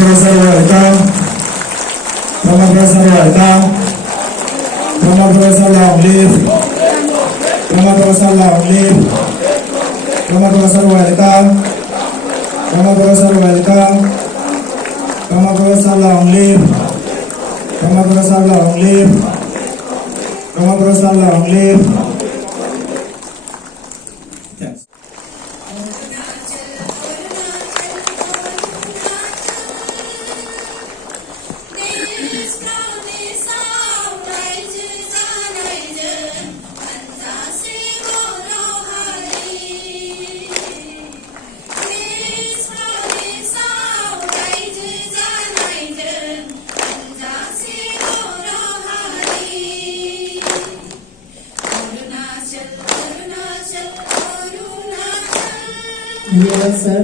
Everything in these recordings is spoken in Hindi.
Professor welcome. Former Professor welcome. Former Professor long live. Former Professor long live. Former Professor welcome. Former Professor welcome. Former Professor long live. Former Professor long live. Former Professor long live. Yes. धन्यवाद सर।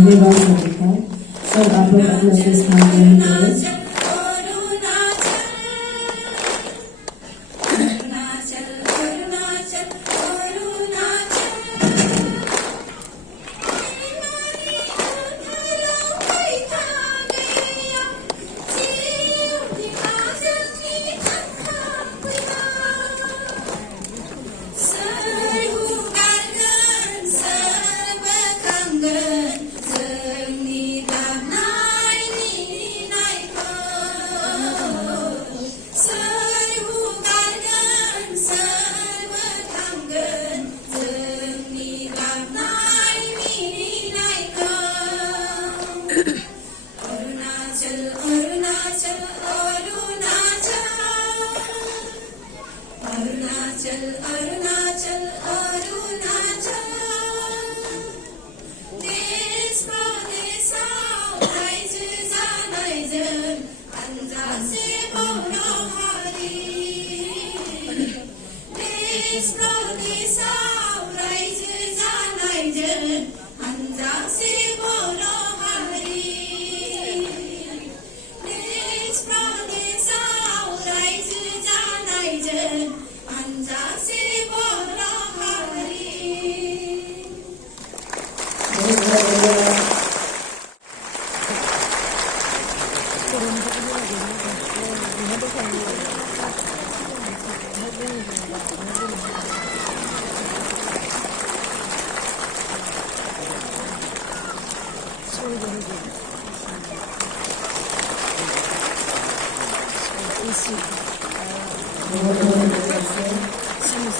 धन्यवाद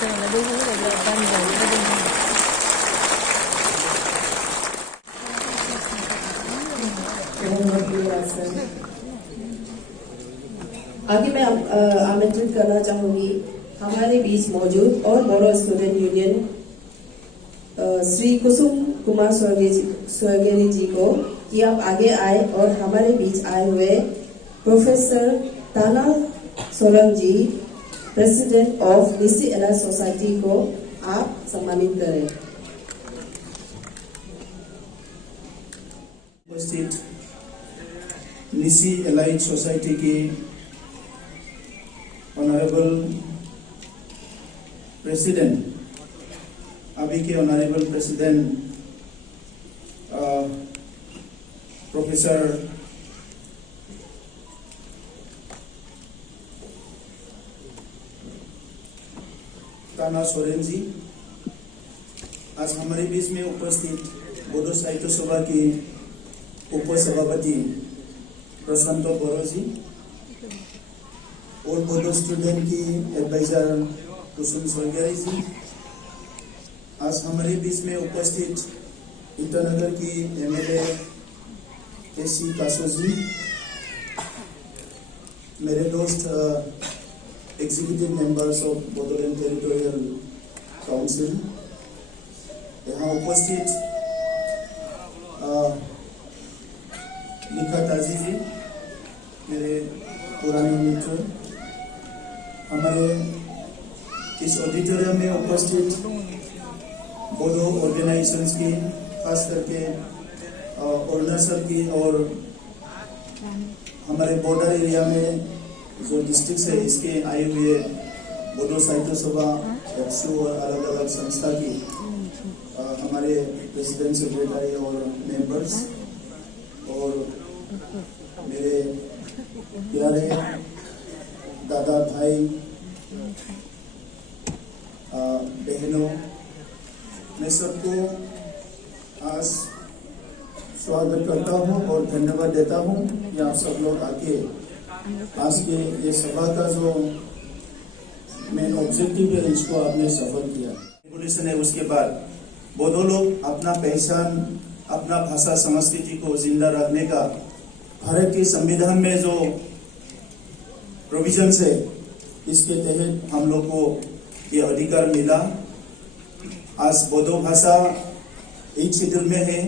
सर, आप लोग अपना स्थान ग्रहण करें। आगे मैं आमंत्रित करना चाहूंगी हमारे बीच मौजूद और बोडो स्टूडेंट यूनियन श्री कुसुम कुमार स्वर्गेरी जी को कि आप आगे आए और हमारे बीच आए हुए प्रोफेसर ताना सोरंग जी, प्रेसिडेंट ऑफ निसी एलाइट सोसाइटी को आप सम्मानित करें। उपस्थित निसी एलाइट सोसाइटी की ऑनरेबल प्रेसिडेंट, अभी के ऑनरेबल प्रेसिडेंट प्रोफेसर ताना सोरेन जी, आज हमारे बीच में उपस्थित बोडो साहित्य सभा की उपसभापति प्रशांतो बोरो जी और बोडो स्टूडेंट की एडवाइजर कुसुम स्वर्गेरी जी, आज हमारे बीच में उपस्थित ईटानगर की एमएलए केसी कासो जी, मेरे दोस्त executive members of Bodoland territorial council, यहाँ उपस्थित लिखा ताजी जी, मेरे पुराने मित्र, हमारे इस ऑडिटोरियम में उपस्थित बोडो ऑर्गेनाइजेशंस की, खास करके अरुणाचल की और हमारे बॉर्डर एरिया में जो डिस्ट्रिक्ट है इसके आए हुए बोडो साहित्य सभा, एफसू और अलग अलग संस्था की हमारे प्रेसिडेंट, सेक्रेटरी और मेंबर्स, और मेरे प्यारे दादा भाई बहनों, मैं सबको आज स्वागत करता हूं और धन्यवाद देता हूं कि आप सब लोग आके आज के ये सभा का जो मेन ऑब्जेक्टिव है इसको आपने सफल किया। रेवोल्यूशन है उसके बाद बोडो लोग अपना पहचान, अपना भाषा संस्कृति को जिंदा रखने का भारत के संविधान में जो प्रोविजंस है इसके तहत हम लोग को ये अधिकार मिला। आज बोडो भाषा एक शेड्यूल में है,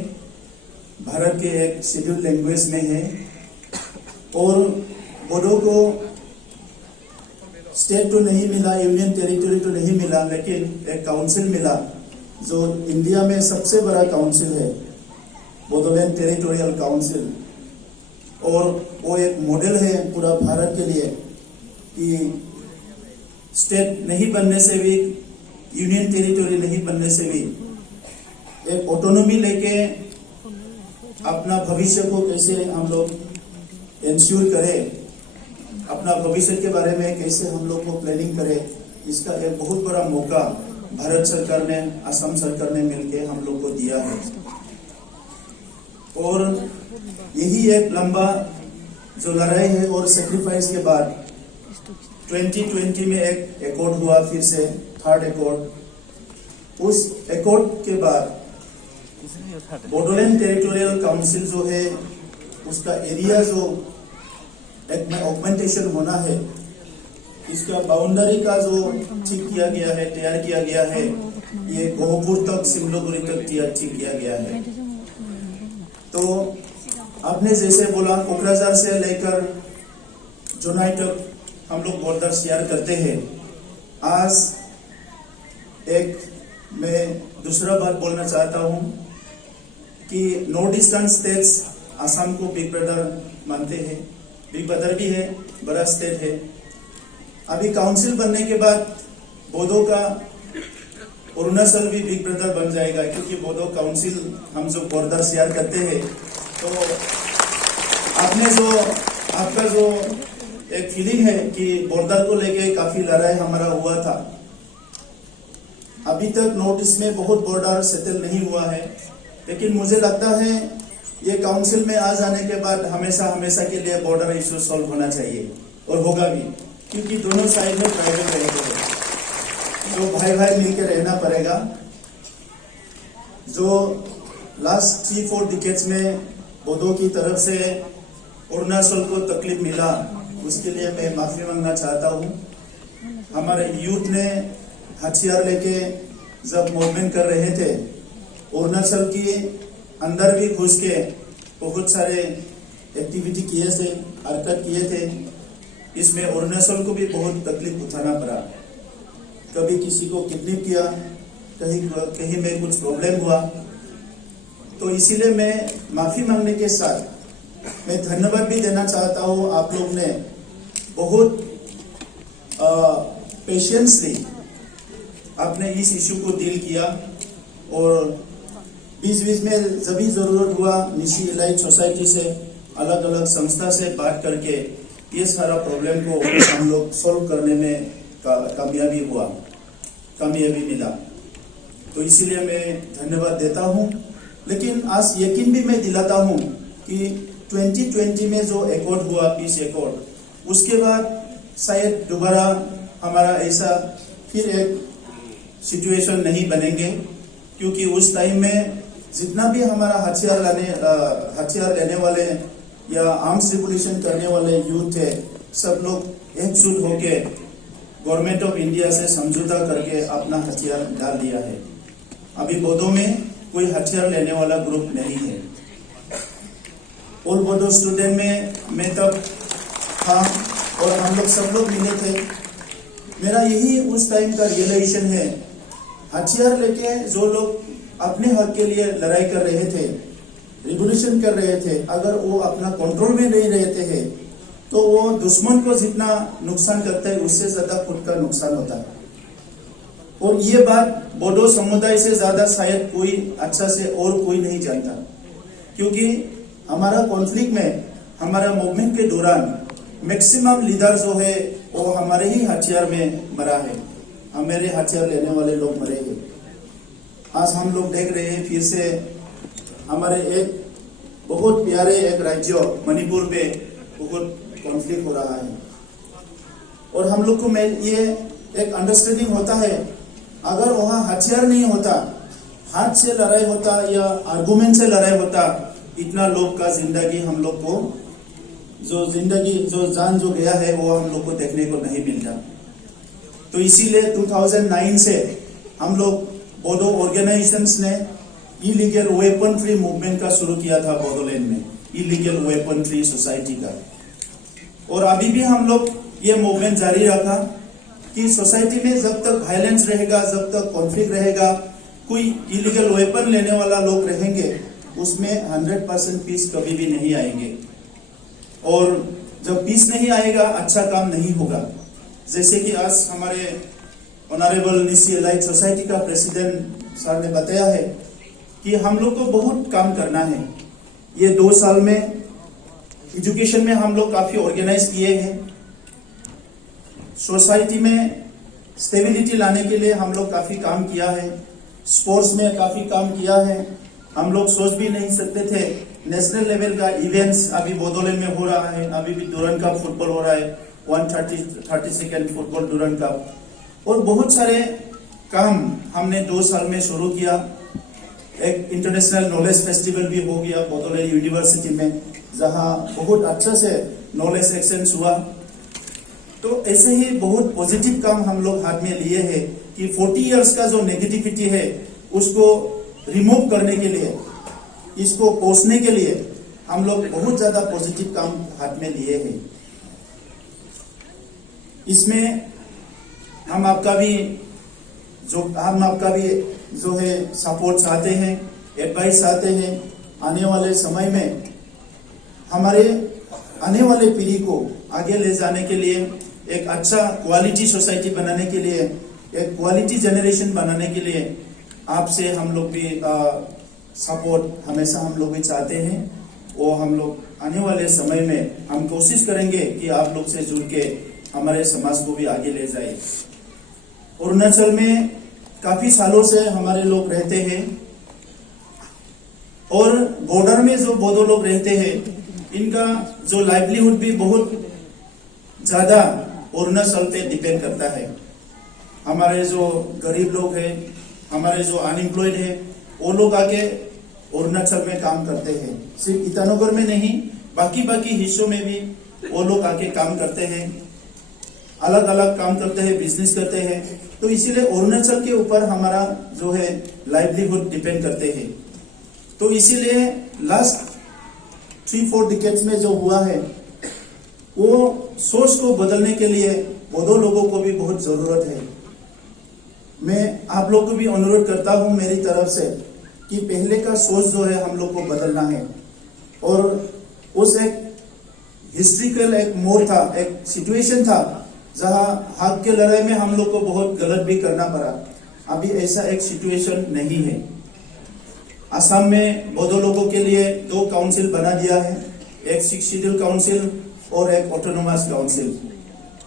भारत के एक शेड्यूल लैंग्वेज में है, और बोडो को स्टेट तो नहीं मिला, यूनियन टेरिटरी तो नहीं मिला, लेकिन एक काउंसिल मिला जो इंडिया में सबसे बड़ा काउंसिल है, बोडोलैंड टेरिटोरियल काउंसिल, और वो एक मॉडल है पूरा भारत के लिए कि स्टेट नहीं बनने से भी, यूनियन टेरिटरी नहीं बनने से भी एक ऑटोनॉमी लेके अपना भविष्य को कैसे हम लोग इंश्योर करें, अपना भविष्य के बारे में कैसे हम लोग को प्लानिंग करें, इसका एक बहुत बड़ा मौका भारत सरकार ने, असम सरकार ने मिलकर हम लोग को दिया है। और यही एक लंबा जो लड़ाई है और सेक्रीफाइस के बाद 2020 में एक एकॉर्ड हुआ, फिर से थर्ड एकॉर्ड। उस एकॉर्ड के बाद बोडोलैंड टेरिटोरियल काउंसिल जो है उसका एरिया जो एक में ऑगमेंटेशन होना है, इसका बाउंड्री का जो ठीक किया गया है, तैयार किया गया है, ये गोहपुर तक, सिमलोगुड़ी तक ठीक किया गया है। तो आपने जैसे बोला कोकराझार से लेकर जोनाई तक हम लोग बॉर्डर शेयर करते हैं। आज एक मैं दूसरा बात बोलना चाहता हूं कि नॉर्थ ईस्टर्न स्टेट्स असम को बिग ब्रदर मानते हैं, बिग ब्रदर भी है, बड़ा स्टेट है। अभी काउंसिल बनने के बाद बोडो का अरुणाचल भी बिग ब्रदर बन जाएगा, क्योंकि बोडो काउंसिल हम जो बॉर्डर शेयर करते हैं। तो आपका जो एक फीलिंग है कि बॉर्डर को लेके काफी लड़ाई हमारा हुआ था, अभी तक नॉर्थ ईस्ट में बहुत बॉर्डर सेटल नहीं हुआ है, लेकिन मुझे लगता है ये काउंसिल में आ जाने के बाद हमेशा के लिए बॉर्डर इशू सॉल्व होना चाहिए, और होगा भी, क्योंकि दोनों साइड में ट्राइबल रहेंगे, जो भाई मिलकर रहना पड़ेगा। जो लास्ट 3-4 डिकेड्स में बोडो की तरफ से अरुणाचल को तकलीफ मिला, उसके लिए मैं माफी मांगना चाहता हूँ। हमारे यूथ ने हथियार लेके जब मूवमेंट कर रहे थे, अरुणाचल के अंदर भी घुस के बहुत सारे एक्टिविटी किए थे, हरकत किए थे। इसमें अरुणाचल को भी बहुत तकलीफ उठाना पड़ा, कभी किसी को किडनैप किया, कहीं में कुछ प्रॉब्लम हुआ। तो इसीलिए मैं माफी मांगने के साथ मैं धन्यवाद भी देना चाहता हूँ। आप लोग ने बहुत पेशेंसली आपने इस इशू को डील किया, और बीच में जब भी जरूरत हुआ निशी इलाइट सोसाइटी से, अलग अलग संस्था से बात करके ये सारा प्रॉब्लम को हम लोग सॉल्व करने में कामयाबी मिला। तो इसीलिए मैं धन्यवाद देता हूं। लेकिन आज यकीन भी मैं दिलाता हूं कि 2020 में जो एकॉर्ड हुआ, पीस एकॉर्ड, उसके बाद शायद दोबारा हमारा ऐसा फिर एक सिचुएशन नहीं बनेंगे, क्योंकि उस टाइम में जितना भी हमारा हथियार लेने वाले या आर्म्स रिवोल्यूशन करने वाले यूथ थे, सब लोग एकजुट होके गवर्नमेंट ऑफ इंडिया से समझौता करके अपना हथियार डाल दिया है। अभी बोडो में कोई हथियार लेने वाला ग्रुप नहीं है। ऑल बोडो स्टूडेंट में मैं तब था और हम लोग सब लोग मिले थे। मेरा यही उस टाइम का रियलाइजेशन है, हथियार लेके जो लोग अपने हक के लिए लड़ाई कर रहे थे, रिवोल्यूशन कर रहे थे, अगर वो अपना कंट्रोल में नहीं रहते हैं तो वो दुश्मन को जितना नुकसान करता है उससे ज्यादा खुद का नुकसान होता है। और ये बात बोडो समुदाय से ज्यादा शायद कोई अच्छा से और कोई नहीं जानता, क्योंकि हमारा कॉन्फ्लिक्ट में, हमारा मूवमेंट के दौरान मैक्सिमम लीडर जो है वो हमारे ही हथियार में मरा है, हमारे हथियार लेने वाले लोग मरे हैं। आज हम लोग देख रहे हैं फिर से हमारे एक बहुत प्यारे एक राज्य मणिपुर में बहुत कॉन्फ्लिक्ट हो रहा है। और हम लोग को ये एक अंडरस्टैंडिंग होता है, अगर वहाँ हथियार नहीं होता, हाथ से लड़ाई होता या आर्गुमेंट से लड़ाई होता, इतना लोग का जिंदगी हम लोग को जो जान जो गया है वो हम लोग को देखने को नहीं मिलता। तो इसीलिए 2009 से हम लोग बोडो ऑर्गेनाइजेशंस ने इलीगल वेपन फ्री मूवमेंट का शुरू किया था बोडोलैंड में, इलीगल वेपन फ्री सोसाइटी का। और अभी भी हम लोग ये मूवमेंट जारी रखा कि सोसाइटी में जब तक वायलेंस रहेगा, जब तक कॉन्फ्लिक्ट रहेगा, कोई इलीगल वेपन लेने वाला लोग रहेंगे, उसमें 100% पीस कभी भी नहीं आएंगे। और जब पीस नहीं आएगा अच्छा काम नहीं होगा। जैसे कि आज हमारे ऑनरेबल निसी एलाइट सोसाइटी का प्रेसिडेंट सर ने बताया है कि हम लोग को बहुत काम करना है। ये 2 साल में एजुकेशन में हम लोग काफी ऑर्गेनाइज किए हैं, सोसाइटी में स्टेबिलिटी लाने के लिए हम लोग काफी काम किया है, स्पोर्ट्स में काफी काम किया है। हम लोग सोच भी नहीं सकते थे नेशनल लेवल का इवेंट्स अभी बोडोलैंड में हो रहा है, अभी भी डूरन कप फुटबॉल हो रहा है, 132nd फुटबॉल डूरन कप, और बहुत सारे काम हमने 2 साल में शुरू किया। एक इंटरनेशनल नॉलेज फेस्टिवल भी हो गया बोडोलैंड यूनिवर्सिटी में, जहां बहुत अच्छा से नॉलेज एक्सचेंज हुआ। तो ऐसे ही बहुत पॉजिटिव काम हम लोग हाथ में लिए हैं कि 40 इयर्स का जो नेगेटिविटी है उसको रिमूव करने के लिए, इसको पोषने के लिए हम लोग बहुत ज्यादा पॉजिटिव काम हाथ में लिए हैं। इसमें हम आपका भी जो है सपोर्ट चाहते हैं, एडवाइस चाहते हैं। आने वाले समय में हमारे आने वाले पीढ़ी को आगे ले जाने के लिए, एक अच्छा क्वालिटी सोसाइटी बनाने के लिए, एक क्वालिटी जनरेशन बनाने के लिए आपसे हम लोग भी सपोर्ट हमेशा हम लोग भी चाहते हैं। वो हम लोग आने वाले समय में हम कोशिश करेंगे कि आप लोग से जुड़ के हमारे समाज को भी आगे ले जाए। अरुणाचल में काफी सालों से हमारे लोग रहते हैं और बॉर्डर में जो बोडो लोग रहते हैं, इनका जो लाइवलीहुड भी बहुत ज्यादा अरुणाचल पे डिपेंड करता है। हमारे जो गरीब लोग हैं, हमारे जो अनएम्प्लॉयड है, वो लोग आके अरुणाचल में काम करते हैं। सिर्फ ईटानगर में नहीं, बाकी हिस्सों में भी वो लोग आके काम करते हैं, अलग अलग काम करते हैं, बिजनेस करते हैं। तो इसीलिए अरुणाचल के ऊपर हमारा जो है लाइवलीहुड डिपेंड करते हैं। तो इसीलिए लास्ट 3-4 डिकेड्स में जो हुआ है, वो सोच को बदलने के लिए बोडो लोगों को भी बहुत जरूरत है। मैं आप लोग को भी अनुरोध करता हूं मेरी तरफ से कि पहले का सोच जो है हम लोग को बदलना है। और उस एक हिस्ट्रिकल एक मोड़ था, एक सिचुएशन था जहां हक के लड़ाई में हम लोग को बहुत गलत भी करना पड़ा। अभी ऐसा एक सिचुएशन नहीं है। असम में बोडो लोगों के लिए 2 काउंसिल बना दिया है, एक 6 शेड्यूल काउंसिल और एक ऑटोनोमस काउंसिल।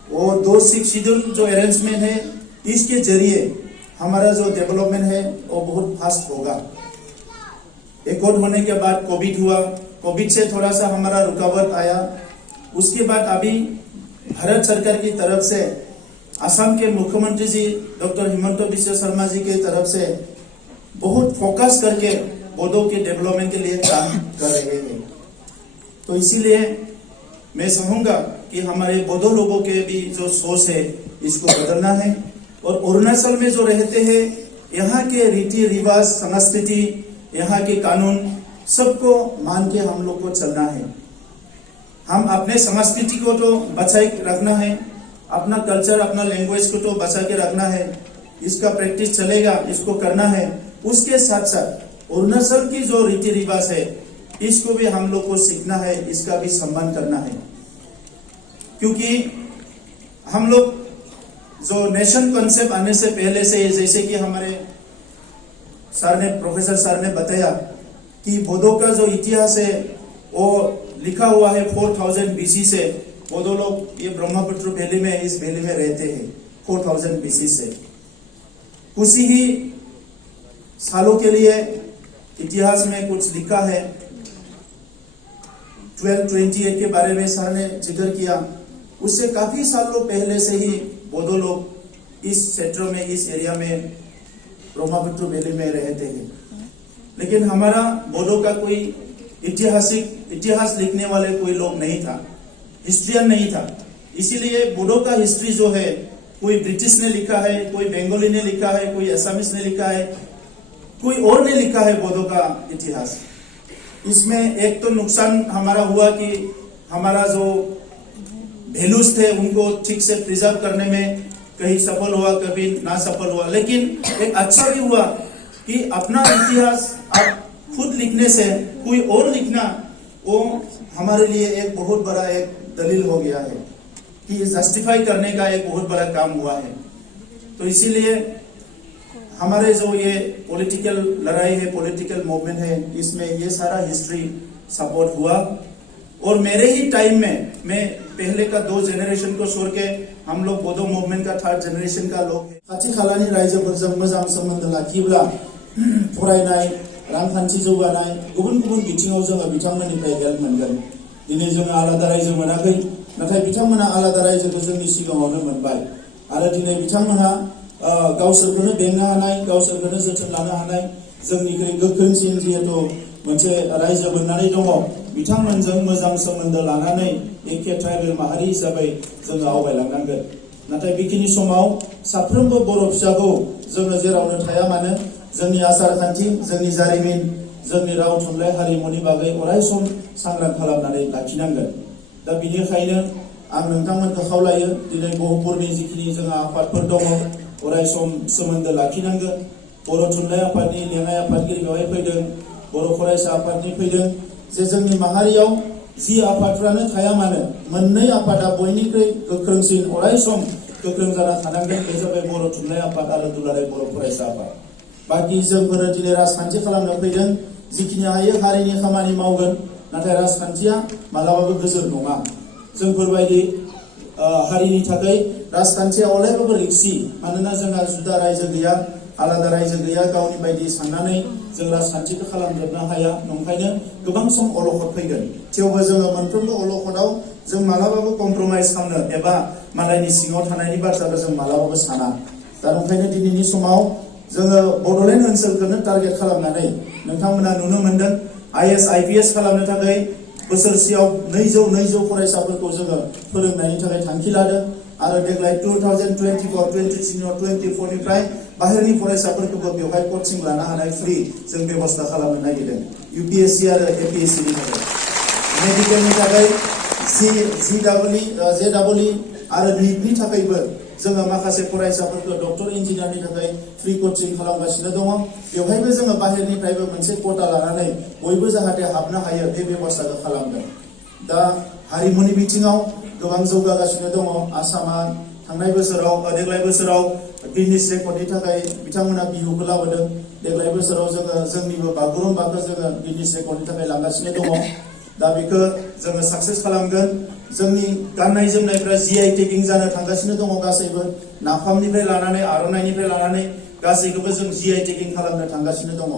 वो 2 6 शेड्यूल जो अरेंजमेंट है, इसके जरिए हमारा जो डेवलपमेंट है वो बहुत फास्ट होगा। एकॉर्ड होने के बाद कोविड हुआ, कोविड से थोड़ा सा हमारा रुकावट आया। उसके बाद अभी भारत सरकार की तरफ से असम के मुख्यमंत्री जी डॉक्टर हिमंत बिश्व शर्मा जी की तरफ से बहुत फोकस करके बोडो के डेवलपमेंट के लिए काम कर रहे हैं। तो इसीलिए मैं चाहूंगा कि हमारे बोडो लोगों के भी जो सोच है इसको बदलना है, और अरुणाचल में जो रहते हैं यहाँ के रीति रिवाज, संस्कृति, यहाँ के कानून सबको मान के हम लोग को चलना है। हम अपने संस्कृति को तो बचाए रखना है, अपना कल्चर, अपना लैंग्वेज को तो बचा के रखना है, इसका प्रैक्टिस चलेगा, इसको करना है। उसके साथ साथ अरुणाचल की जो रीति रिवाज है इसको भी हम लोग को सीखना है, इसका भी सम्मान करना है। क्योंकि हम लोग जो नेशन कॉन्सेप्ट आने से पहले से, जैसे कि हमारे प्रोफेसर सर ने बताया कि बोडो का जो इतिहास है वो लिखा हुआ है 4000 BC से। बोडो लोग ये ब्रह्मपुत्र वैली में, इस वैली में रहते हैं 4000 BC से। कुछ ही सालों के लिए इतिहास में कुछ लिखा है, 1228 के बारे में सर ने जिक्र किया। उससे काफी सालों पहले से ही बोडो लोग इस क्षेत्र में, इस एरिया में, ब्रह्मपुत्र वैली में रहते हैं। लेकिन हमारा बोडो का कोई इतिहास लिखने वाले कोई लोग नहीं था, हिस्ट्रियन नहीं था। इसीलिए बोडो का हिस्ट्री जो है कोई ब्रिटिश ने लिखा है, कोई बंगाली ने लिखा है, कोई असमीज ने लिखा है, कोई और ने लिखा है बोडो का इतिहास। इसमें एक तो नुकसान हमारा हुआ कि हमारा जो वैल्यूज थे उनको ठीक से प्रिजर्व करने में कहीं सफल हुआ, कभी ना सफल हुआ। लेकिन एक अच्छा भी हुआ कि अपना इतिहास आप खुद लिखने से कोई और लिखना, वो हमारे लिए एक बहुत बड़ा एक दलील हो गया है कि जस्टिफाई करने का एक बहुत बड़ा काम हुआ है। तो इसीलिए हमारे जो ये पॉलिटिकल लड़ाई है, पॉलिटिकल मूवमेंट है, इसमें ये सारा हिस्ट्री सपोर्ट हुआ। और मेरे ही टाइम में, मैं पहले का 2 जनरेशन को छोड़ के हम लोग बोडो मूवमेंट का 3rd जनरेशन का लोग हैं। खाथि खालानि रायजोफोरजों मोजां सोमोन्दो लाखियोब्ला फरायनाय, रांखान्थि जौगानाय, गुबुन गुबुन बिथिङाव जोङो बिथांमोननिफ्राय हेल्प मोनगोन। दिनै जोङो आलादा रायजो मोनाखै, नाथाय बिथांमोना आलादा रायजोखौ जोंनि सिगाङावनो मोनबाय। आरो दिनै बिथांमोनहा गावसोरखौनो बेंनो हानाय, गावसोरखौनो जोथोन लानो हानाय, जोंनिख्रुइ गोख्रोंसिन जिहेतु मोनसे रायजो मोननानै दङ, बिथांमोनजों मोजां सोमोन्दो लानानै एखे ट्राइबेल माहारि हिसाबै जोङो आवगायलांनांगोन। नाथाय बेखिनि समाव साफ्रोमबो बर' फिसाखौ जोङो जेरावनो थाया मानो जोंनि आसार खान्थि, जोंनि जारिमिन, जोंनि राव थुनलाइ हारिमुनि बागै अराय सम सांग्रां खालामनानै लाखिनांगोन। दा बिनिखायनो आं नोंथांमोनखौ खावलायो, दिनै गहपुरनि जिखिनि जोंहा आफादफोर दङ अराय सम सोमोन्दो लाखिनांगोन। बर' थुनलाइ आफादनि लेङाइ आफादगिरि बेवहाय फैदों, बर' फरायसा आफादनि फैदों। जे जोंनि माहारियाव जि आफादफ्रानो थाया मानो मोननै आफादा बयनिख्रुइ गोख्रोंसिन, अराय सम गोख्रों जाना थानांगोन। बे जाबाय बर' थुनलाइ आफाद आरो दुलाराय बर' फरायसा आफाद। बाखि जोंफोरो दिनै राजखान्थि खालामनो फैदों, जिखिनि हायो हारिनि खामानि मावगोन, नाथाय राजखान्थिया मालाबाबो गोजोर नङा। जोंफोरबायदि हारिनि थाखाय राजखान्थिया अरायबाबो रिक्सि, मानोना जोंहा जुदा रायजो गैया, आलादा रायजो गैया। गावनि बायदि साननानै जों राजखान्थिखौ खालामजोबनो हाया, नंखायनो गोबां सम अलखद फैगोन। थेवबो जोङो मोनफ्रोमबो अलखदाव जों मालाबाबो कमप्रमाइज खालामनो एबा मालायनि सिङाव थानायनि बाथ्राखौ जों मालाबाबो साना। दा ओंखायनो दिनैनि समाव जोङो बड'लेण्ड ओनसोलखौनो टारगेट खालामनानै नोंथांमोना नुनो मोनदों IAS IPS खालामनो थाखाय बोसोरसेयाव 200 फरायसाफोरखौ जोङो फोरोंनायनि थाखाय थांखि लादों। आरो देग्लाय 2024 निफ्राय बाहेरनि फरायसाफोरखौबो बेवहाय कोचिं लानो हानाय फ्रि जों बेबस्था खालामनो नागिरदों। UPSC आरो APSC नि थाखाय, मेडिकेलनि थाखाय JEE आरो नीटनि थाखायबो जोङो माखासे फरायसाफोरखौ डक्टर इन्जिनियारनि थाखाय फ्रि कोचिं खालामगासिनो दङ। बेवहायबो जोङो बाहेरनिफ्रायबो मोनसे कोटा लानानै बयबो जाहाथे हाबनो हायो बे बेबस्थाखौ खालामदों। दा हारिमुनि बिथिङाव गोबां जौगागासिनो दङ। आसामा थांनाय बोसोराव, देग्लाय बोसोराव गिनिस रेकर्डनि थाखाय बिथांमोना बिहुखौ लाबोदों। देग्लाय बोसोराव जोङो जोंनिबो बागुरुम्बाखौ जोङो गिनिस रेकर्डनि थाखाय लांगासिनो दङ। दा बेखौ जोङो साक्सेस खालामगोन। जोंनि गाननाय जोमनायफ्रा GI टेगिं जानो थांगासिनो दङ। गासैबो नाफामनिफ्राय लानानै आर'नाइनिफ्राय लानानै गासैखौबो जों GI टेगिं खालामनो थांगासिनो दङ।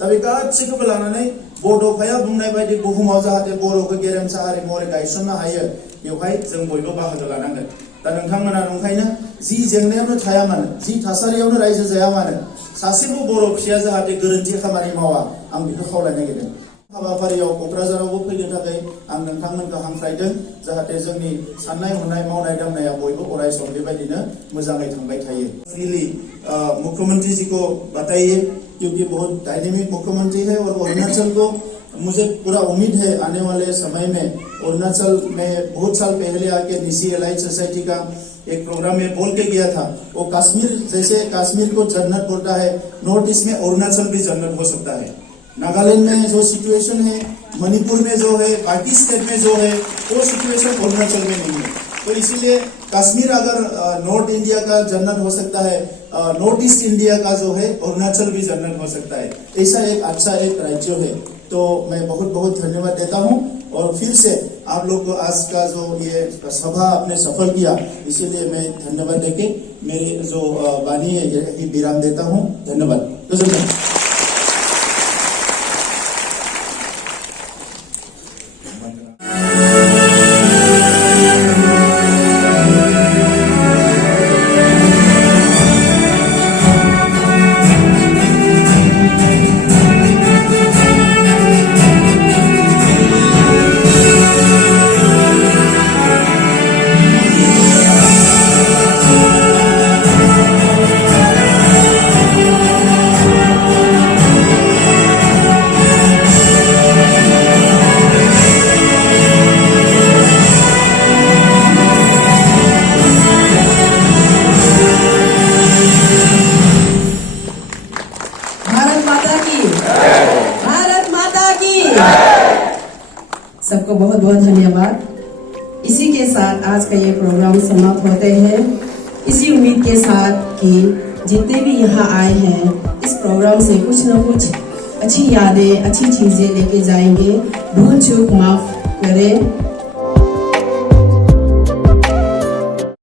दा बे गासिखौबो लानानै बड'फाया बुंनाय बायदि बुहुमाव जाहाथे बर'खौ गेरेमसा हारि महरै गायसननो हायो बेवहाय जों बयबो बाहागो लानांगोन। दा नोंथांमोना नंखायनो जि जेंनायावनो थाया मानो, जि थासारियावनो रायजो जाया मानो, सासेबो बर' फिसाया जाहाथे गोरोन्थि खामानि मावा आं बेखौ खावलायनो नागिरदों। हाबाफारियाव क'क्राझारावबो फैनो थाखाय आं नोंथांमोनखौ हांख्रायदों जाहाथे जोंनि साननाय हनाय मावनाय दांनाया बयबो अराय सम बेबायदिनो मोजाङै थांबाय थायो। फ्रीली मुख्यमंत्री जी को बताइए क्योंकि बहुत डायनेमिक मुख्यमंत्री है और अरुणाचल को मुझे पूरा उम्मीद है आने वाले समय में अरुणाचल में बहुत साल पहले आके निसी एलाइट सोसाइटी का एक प्रोग्राम में बोल के गया था, वो कश्मीर जैसे कश्मीर को जन्नत बोलता है, नॉर्थ ईस्ट में अरुणाचल भी जन्नत हो सकता है। नागालैंड में जो सिचुएशन है, मणिपुर में जो है, बाकी स्टेट में जो है, वो सिचुएशन अरुणाचल में नहीं है। तो इसीलिए कश्मीर अगर नॉर्थ इंडिया का जन्नत हो सकता है, नॉर्थ ईस्ट इंडिया का जो है अरुणाचल भी जन्नत हो सकता है। ऐसा एक अच्छा एक राज्य है। तो मैं बहुत बहुत धन्यवाद देता हूँ और फिर से आप लोग को आज का जो ये सभा आपने सफल किया, इसीलिए मैं धन्यवाद देके मेरी जो वाणी है ये विराम देता हूँ। धन्यवाद। सबको बहुत बहुत धन्यवाद। इसी के साथ आज का ये प्रोग्राम समाप्त होते हैं, इसी उम्मीद के साथ कि जितने भी यहाँ आए हैं इस प्रोग्राम से कुछ न कुछ अच्छी यादें, अच्छी चीजें लेके जाएंगे। भूल चूक माफ करें।